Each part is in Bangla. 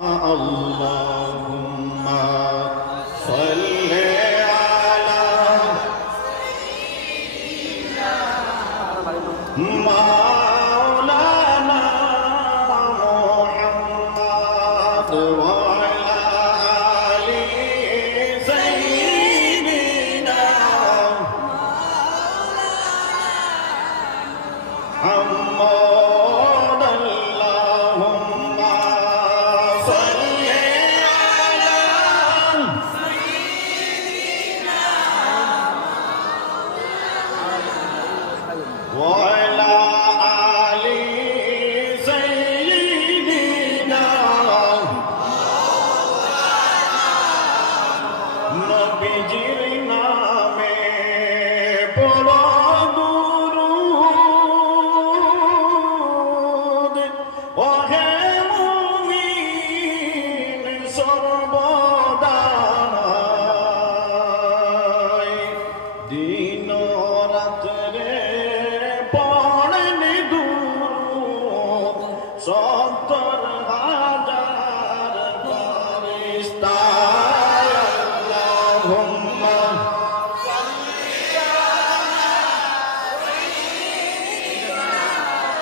الله.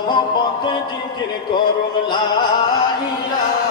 মোহব্বত জিকির করুন লা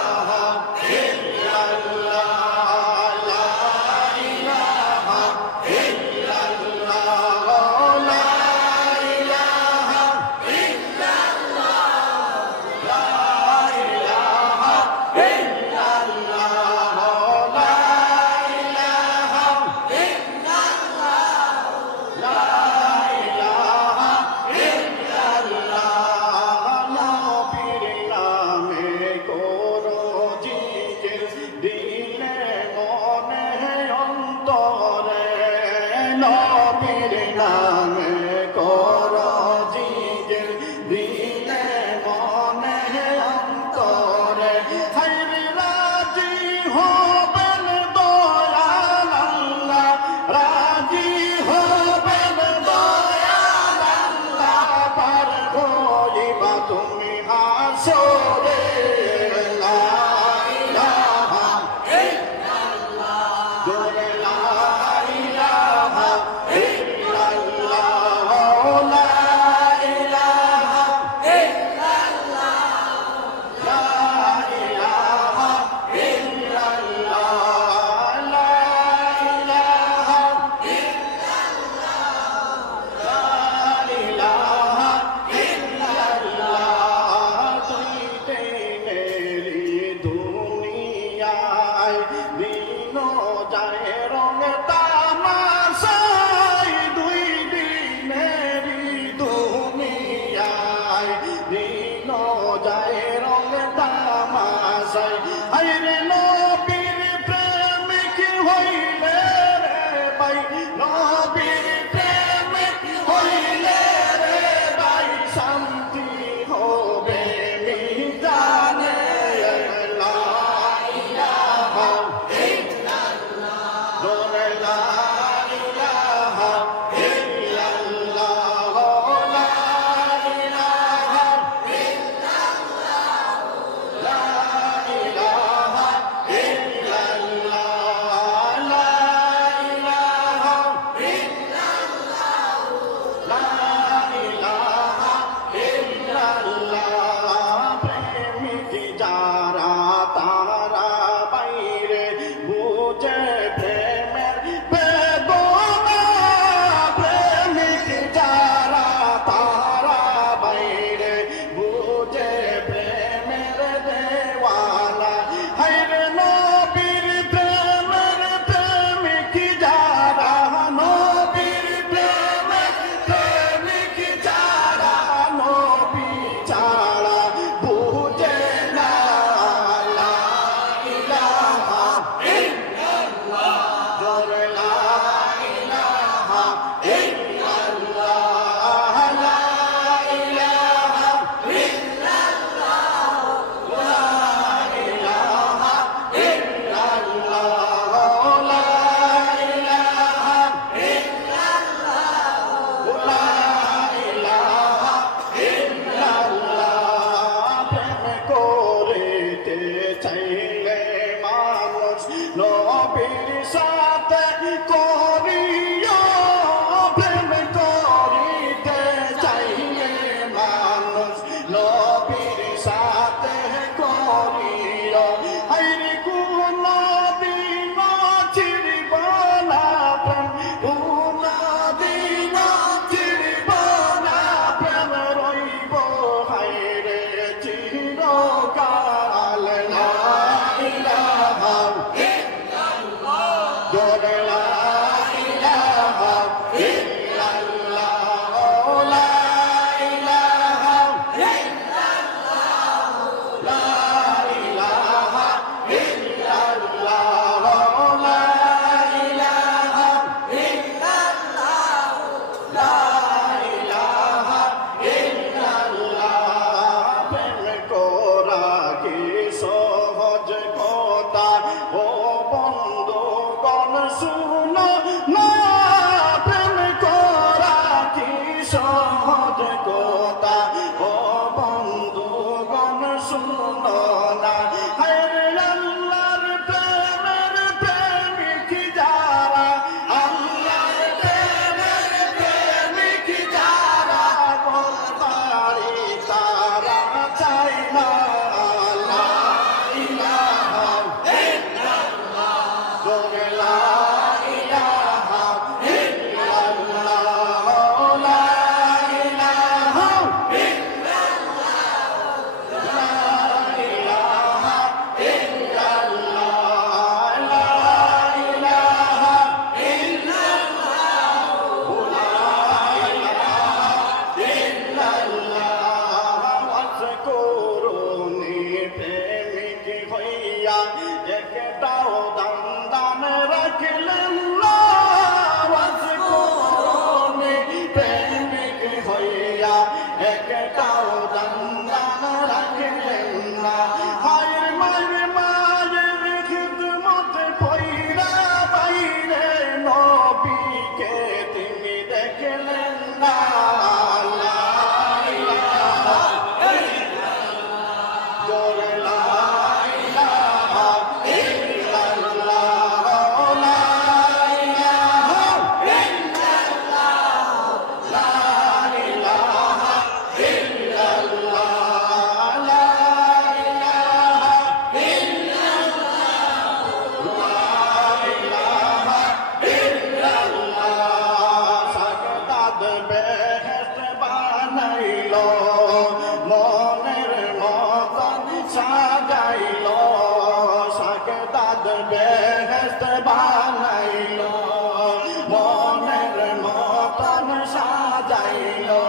সাজাইলো